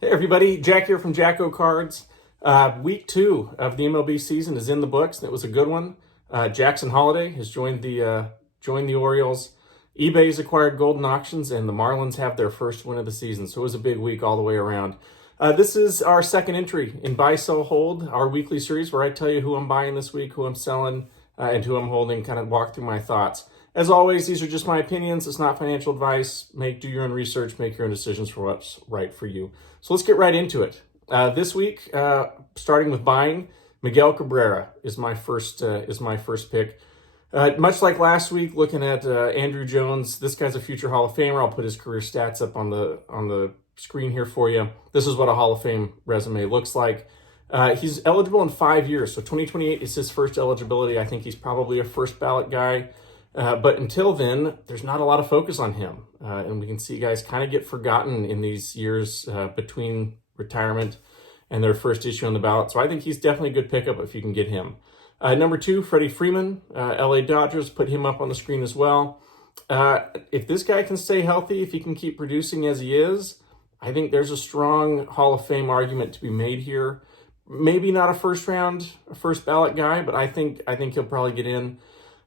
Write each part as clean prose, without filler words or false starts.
Hey everybody, Jack here from Jacko Cards. Week 2 of the MLB season is in the books, and it was a good one. Jackson Holiday has joined the Orioles. eBay's acquired Golden Auctions, and the Marlins have their first win of the season. So it was a big week all the way around. This is our second entry in Buy, Sell, Hold, our weekly series where I tell you who I'm buying this week, who I'm selling, and who I'm holding, kind of walk through my thoughts. As always, these are just my opinions. It's not financial advice. Do your own research, make your own decisions for what's right for you. So let's get right into it. This week, starting with buying, Miguel Cabrera is my first pick. Much like last week, looking at Andrew Jones, this guy's a future Hall of Famer. I'll put his career stats up on the screen here for you. This is what a Hall of Fame resume looks like. He's eligible in 5 years, so 2028 is his first eligibility. I think he's probably a first ballot guy. But until then, there's not a lot of focus on him. And we can see guys kind of get forgotten in these years between retirement and their first issue on the ballot. So I think he's definitely a good pickup if you can get him. Number 2, Freddie Freeman, LA Dodgers, put him up on the screen as well. If this guy can stay healthy, if he can keep producing as he is, I think there's a strong Hall of Fame argument to be made here. Maybe not a first ballot guy, but I think he'll probably get in.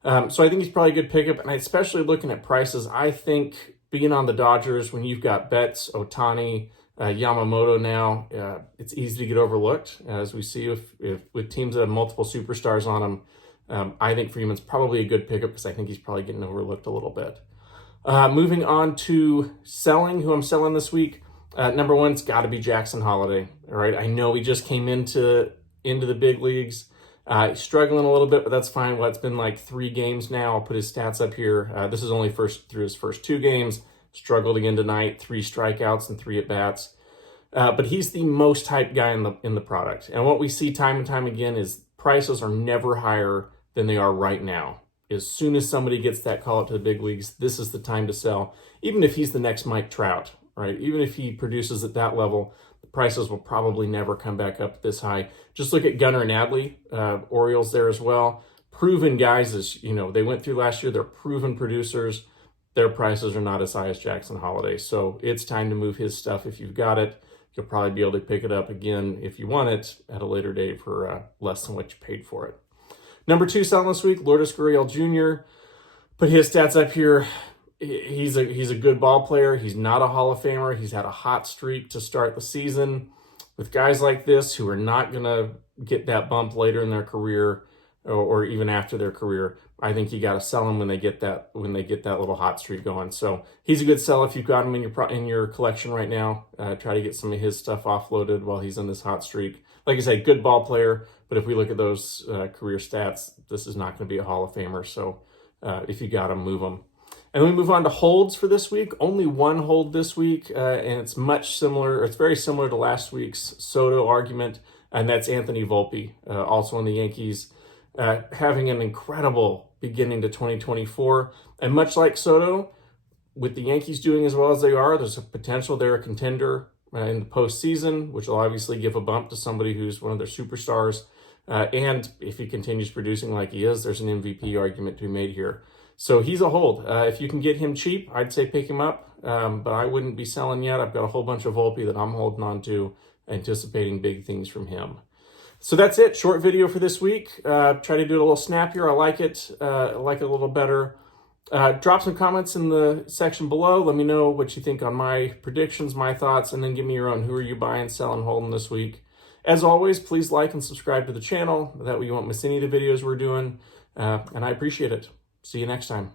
So I think he's probably a good pickup, and especially looking at prices, I think being on the Dodgers when you've got Betts, Ohtani, Yamamoto now, it's easy to get overlooked, as we see with teams that have multiple superstars on them. I think Freeman's probably a good pickup because I think he's probably getting overlooked a little bit. Moving on to selling, who I'm selling this week. Number 1, it's got to be Jackson Holiday. All right, I know he just came into the big leagues. Struggling a little bit, but that's fine. Well, it's been like 3 games now. I'll put his stats up here. This is only through his first 2 games. Struggled again tonight, 3 strikeouts and 3 at-bats. But he's the most hyped guy in the product. And what we see time and time again is prices are never higher than they are right now. As soon as somebody gets that call up to the big leagues, this is the time to sell. Even if he's the next Mike Trout, right? Even if he produces at that level, the prices will probably never come back up this high. Just look at Gunnar and Adley, Orioles there as well. Proven guys, they went through last year. They're proven producers. Their prices are not as high as Jackson Holiday. So it's time to move his stuff. If you've got it, you'll probably be able to pick it up again if you want it at a later date for less than what you paid for it. Number 2 selling this week, Lourdes Gurriel Jr. Put his stats up here. He's a good ball player. He's not a Hall of Famer. He's had a hot streak to start the season. With guys like this who are not going to get that bump later in their career or even after their career, I think you got to sell them when they get that little hot streak going. So he's a good sell if you've got him in your collection right now. Try to get some of his stuff offloaded while he's in this hot streak. Like I said, good ball player, but if we look at those career stats, this is not going to be a Hall of Famer. So if you got him, move him. And then we move on to holds for this week. Only 1 hold this week, and it's very similar to last week's Soto argument, and that's Anthony Volpe, also on the Yankees, having an incredible beginning to 2024. And much like Soto, with the Yankees doing as well as they are, there's a potential they're a contender in the postseason, which will obviously give a bump to somebody who's one of their superstars. And if he continues producing like he is, there's an MVP argument to be made here. So he's a hold. If you can get him cheap, I'd say pick him up, but I wouldn't be selling yet. I've got a whole bunch of Volpe that I'm holding on to, anticipating big things from him. So that's it. Short video for this week. Try to do it a little snappier. I like it. I like it a little better. Drop some comments in the section below. Let me know what you think on my predictions, my thoughts, and then give me your own. Who are you buying, selling, holding this week? As always, please like and subscribe to the channel. That way you won't miss any of the videos we're doing, and I appreciate it. See you next time.